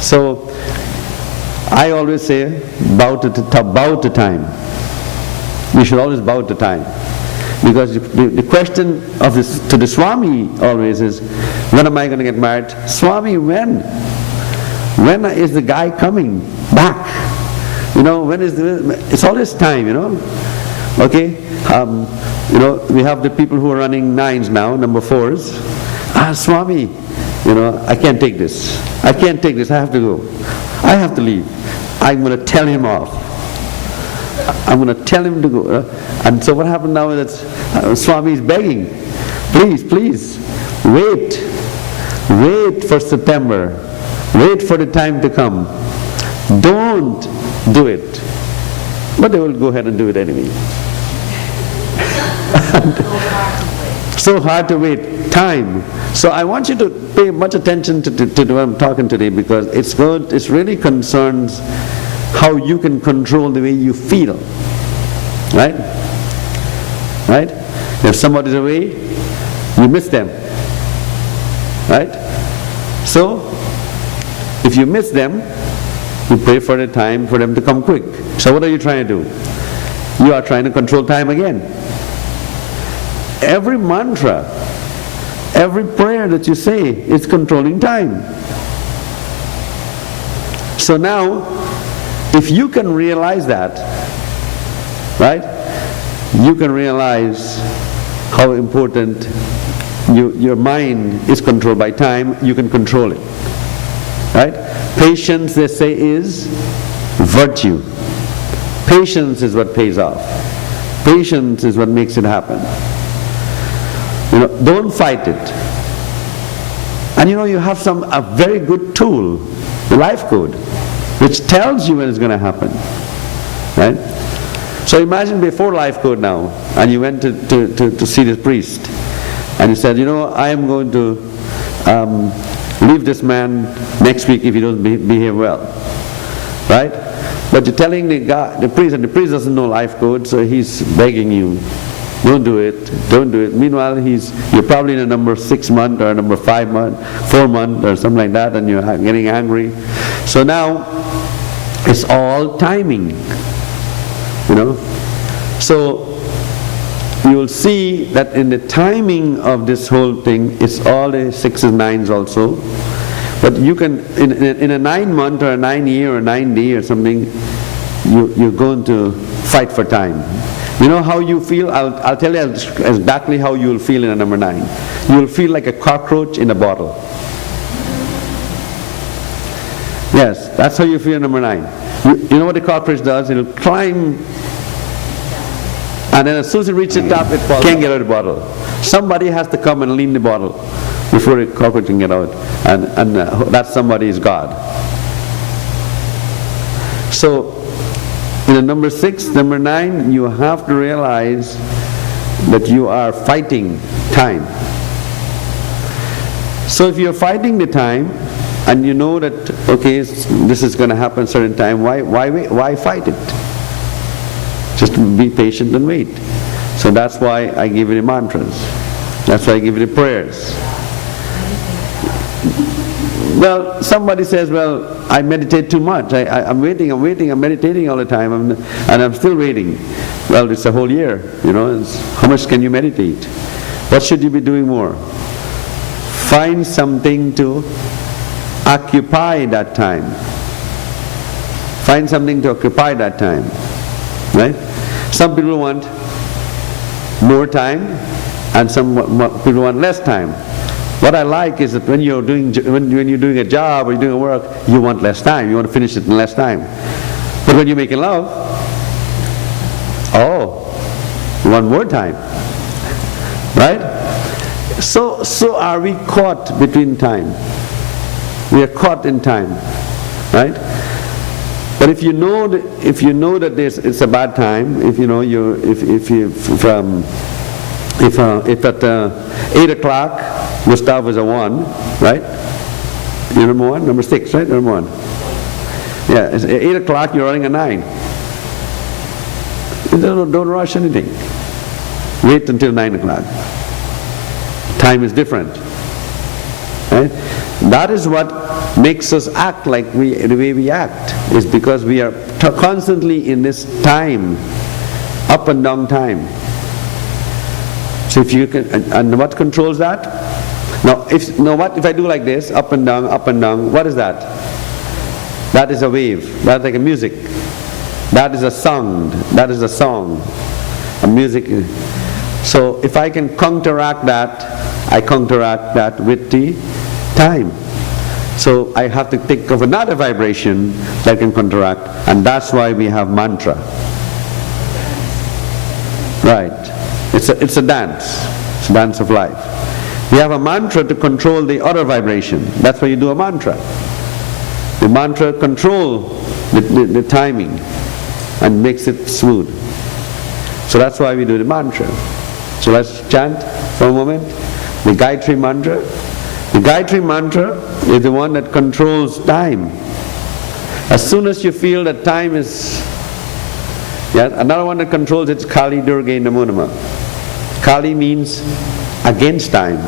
So I always say, bow to time. You should always bow to time. Because the question of to the Swami always is, when am I going to get married? Swami, when? When is the guy coming back? When is it's always time, Okay? We have the people who are running 9s now, number 4s. Swami, I can't take this. I can't take this. I have to go. I have to leave. I'm going to tell him off. I'm going to tell him to go. And so what happened now is that Swami is begging, please, wait for September. Wait for the time to come. Don't do it. But they will go ahead and do it anyway. So hard to wait. Time. So I want you to pay much attention to what I'm talking today, because it really concerns how you can control the way you feel. Right? Right? If somebody's away, you miss them. Right? So, if you miss them, you pray for the time for them to come quick. So what are you trying to do? You are trying to control time again. Every mantra, every prayer that you say is controlling time. So now, if you can realize that, right, you can realize how important your mind is controlled by time. You can control it. Right? Patience, they say, is virtue. Patience is what pays off. Patience is what makes it happen. Don't fight it. And you have a very good tool, the life code, which tells you when it's going to happen. Right? So imagine before life code now, and you went to see this priest, and he said, I am going to leave this man next week if he doesn't behave well. Right? But you're telling the priest, and the priest doesn't know life code, so he's begging you, don't do it, don't do it. Meanwhile, you're probably in a number 6 month or a number 5 month, 4 month or something like that, and you're getting angry. So now, it's all timing. So, you will see that in the timing of this whole thing, it's all the 6s and 9s also. But you can, in a 9 month or a 9 year or 9 day or something, you're going to fight for time. You know how you feel? I'll tell you exactly how you will feel in a number 9. You will feel like a cockroach in a bottle. Yes, that's how you feel in number 9. You know what the cockroach does? It'll climb, and then as soon as it reaches the top, it can't get out of the bottle. Somebody has to come and lean the bottle before the cockroach can get out, and that somebody is God. So, in the number 6, number 9, you have to realize that you are fighting time. So if you're fighting the time, and you know that, okay, this is going to happen at a certain time, why fight it? Just be patient and wait. So that's why I give you the mantras. That's why I give you the prayers. Well, somebody says, well, I meditate too much. I'm waiting, I'm meditating all the time, and I'm still waiting. Well, it's a whole year, how much can you meditate? What should you be doing more? Find something to occupy that time. Find something to occupy that time. Right? Some people want more time, and some people want less time. What I like is that when you're doing a job or you're doing work, you want less time. You want to finish it in less time. But when you're making love, you want more time. Right? So are we caught between time? We are caught in time. Right? But if you know that it's a bad time, if at 8 o'clock Gustav is a 1, right? You're number 1, number 6, right? Number 1. Yeah, it's 8 o'clock, you're running a 9. Don't rush anything. Wait until 9 o'clock. Time is different. Right? That is what makes us act like the way we act is because we are constantly in this time, up and down time. So if you can, and what controls that? Now what if I do like this, up and down, what is that? That is a wave. That's like a music. That is a sound. That is a song. A music. So if I can counteract that, I counteract that with the time. So I have to think of another vibration that can counteract, and that's why we have mantra. Right. It's a dance. It's a dance of life. We have a mantra to control the other vibration. That's why you do a mantra. The mantra controls the timing and makes it smooth. So that's why we do the mantra. So let's chant for a moment the Gayatri mantra. The Gayatri mantra is the one that controls time. As soon as you feel that time is, another one that controls it is Kali Durga Namo Namah. Kali means against time.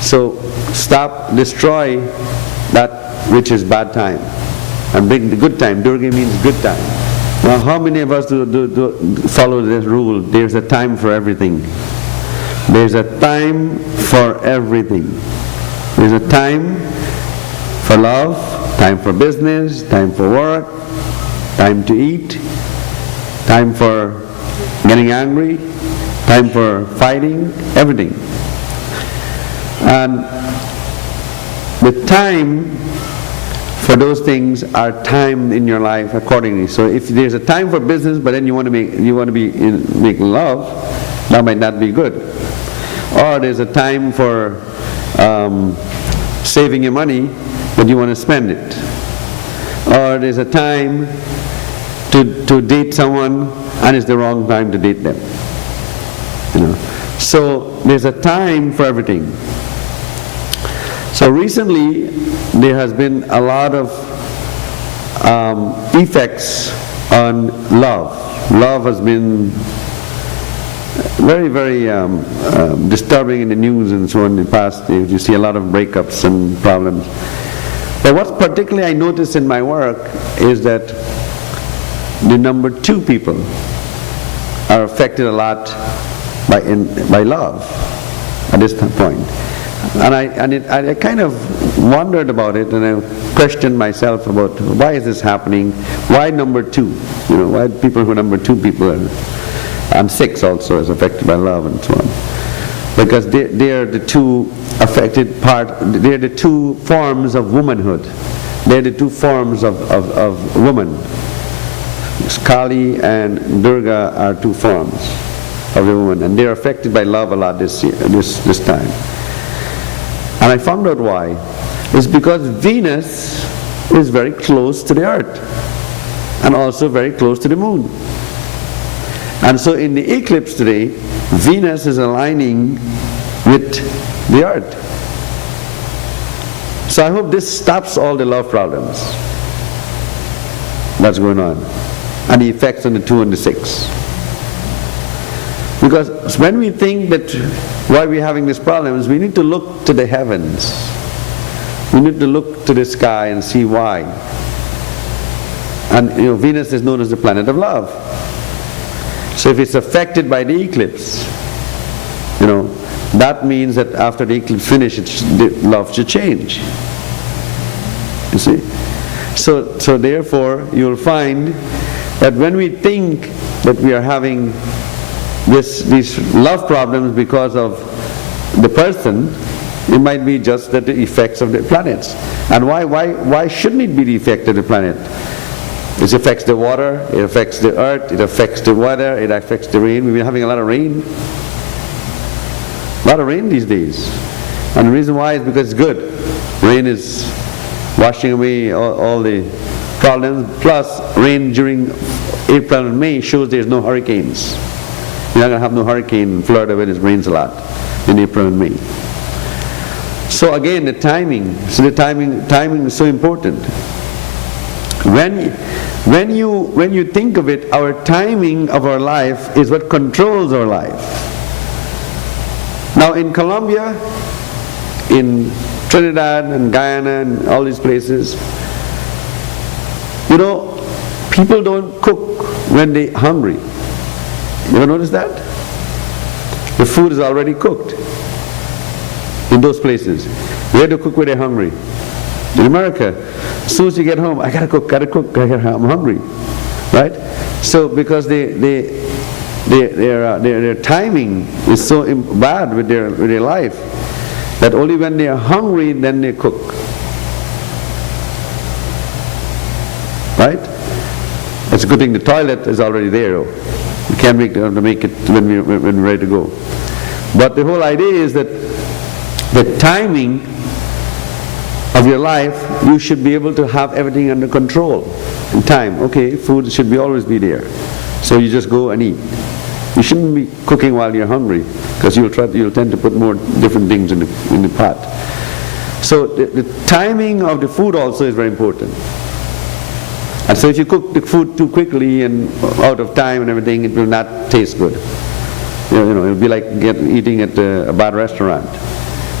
So stop, destroy that which is bad time and bring the good time. Durga means good time. Now how many of us do follow this rule? There's a time for everything. There's a time for everything. There's a time for love, time for business, time for work, time to eat, time for getting angry, time for fighting, everything. And the time for those things are timed in your life accordingly. So if there's a time for business, but then you want to be making love, that might not be good. Or there's a time for saving your money, but you want to spend it. Or there's a time to date someone, and it's the wrong time to date them. So there's a time for everything. So recently there has been a lot of effects on love. Love has been very, very disturbing in the news and so on in the past. You see a lot of breakups and problems. But what particularly I notice in my work is that the number 2 people are affected a lot by love at this point. And I kind of wondered about it, and I questioned myself about why is this happening? Why number 2? Why people who are number 2 people are, and 6 also is affected by love and so on. Because they are the 2 affected part. They are the 2 forms of womanhood. They are the 2 forms of woman. Kali and Durga are 2 forms of the woman, and they are affected by love a lot this time. And I found out why. It's because Venus is very close to the earth and also very close to the moon. And so in the eclipse today, Venus is aligning with the earth. So I hope this stops all the love problems that's going on and the effects on the 2 and the 6. Because when we think that why we're having these problems, we need to look to the heavens. We need to look to the sky and see why. And Venus is known as the planet of love. So if it's affected by the eclipse, that means that after the eclipse finishes, the love should change. You see? So therefore, you'll find that when we think that we are having these love problems because of the person, it might be just that the effects of the planets. And why shouldn't it be the effect of the planet? It affects the water, it affects the earth, it affects the weather, it affects the rain. We've been having a lot of rain. A lot of rain these days. And the reason why is because it's good. Rain is washing away all the problems. Plus, rain during April and May shows there's no hurricanes. You're not going to have no hurricane in Florida where it rains a lot in April and May. So again, the timing. So the timing is so important. When you think of it, our timing of our life is what controls our life. Now in Colombia, in Trinidad and Guyana and all these places. People don't cook when they're hungry. You ever notice that? The food is already cooked in those places. They have to cook when they're hungry. In America, as soon as you get home, I gotta cook, I'm hungry, right? So because their timing is so bad with their life that only when they are hungry then they cook, right? It's a good thing the toilet is already there. You can't make it when we're ready to go. But the whole idea is that the timing of your life, you should be able to have everything under control in time. Okay, food should always be there. So you just go and eat. You shouldn't be cooking while you're hungry, because you'll tend to put more different things in the pot. So the timing of the food also is very important. And so if you cook the food too quickly and out of time and everything, it will not taste good. It'll be like eating at a bad restaurant.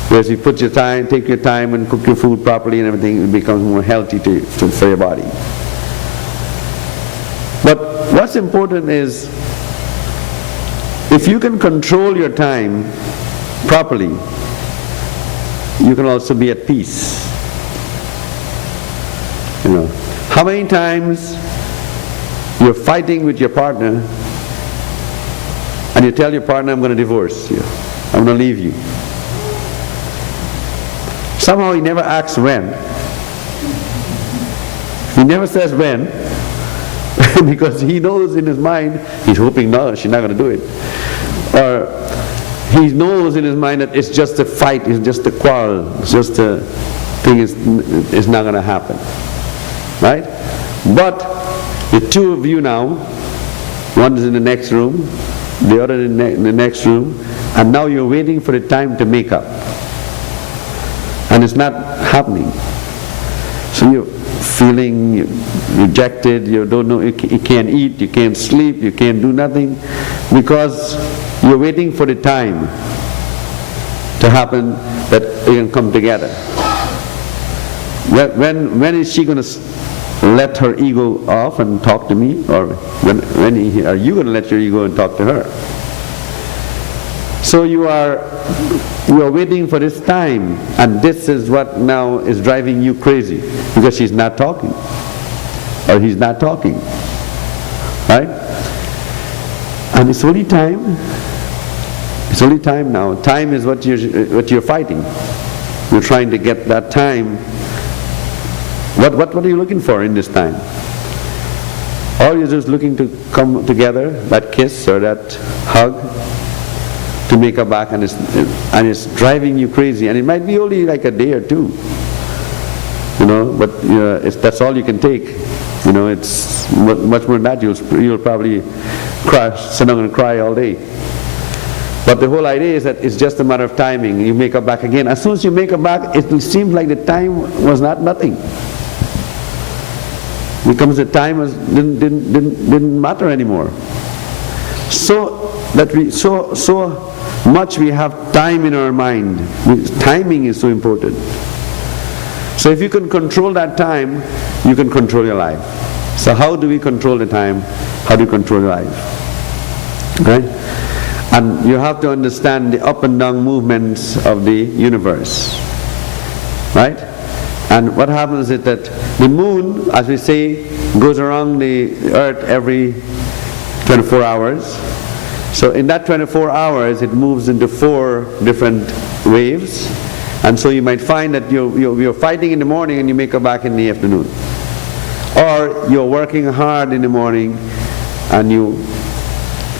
Whereas you take your time and cook your food properly and everything, it becomes more healthy for your body. But what's important is, if you can control your time properly, you can also be at peace. How many times you're fighting with your partner and you tell your partner, I'm going to divorce you, I'm going to leave you. Somehow he never asks when. He never says when, because he knows in his mind, he's hoping no, she's not going to do it. Or he knows in his mind that it's just a fight, it's just a quarrel, it's just a thing, it's not going to happen. Right? But the two of you now, one is in the next room, the other in the next room, and now you're waiting for the time to make up. And it's not happening. So you're feeling rejected, you don't know, you can't eat, you can't sleep, you can't do nothing, because you're waiting for the time to happen that you can come together. When is she going to let her ego off and talk to me? Or when are you going to let your ego and talk to her? So you are waiting for this time, and this is what now is driving you crazy, because she's not talking, or he's not talking, right? And it's only time. It's only time now. Time is what you're fighting. You're trying to get that time. What are you looking for in this time? Or you're just looking to come together, that kiss or that hug, to make a back, and it's driving you crazy. And it might be only like a day or two, but that's all you can take. It's much more than that. You'll probably sit down and cry all day. But the whole idea is that it's just a matter of timing. You make a back again. As soon as you make a back, it seems like the time was nothing. Becomes the time didn't matter anymore. So much we have time in our mind. Timing is so important. So if you can control that time, you can control your life. So how do we control the time? How do you control your life? Right? And you have to understand the up and down movements of the universe. Right? And what happens is that the moon, as we say, goes around the earth every 24 hours. So in that 24 hours, it moves into 4 different waves. And so you might find that you're fighting in the morning and you make a back in the afternoon. Or you're working hard in the morning and you're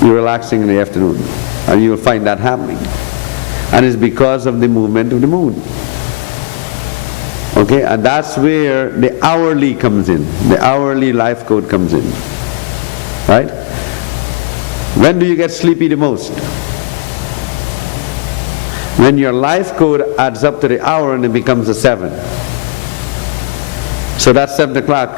relaxing in the afternoon. And you'll find that happening. And it's because of the movement of the moon. Okay, and that's where the hourly comes in. The hourly life code comes in. Right? When do you get sleepy the most? When your life code adds up to the hour and it becomes a 7. So that's 7 o'clock.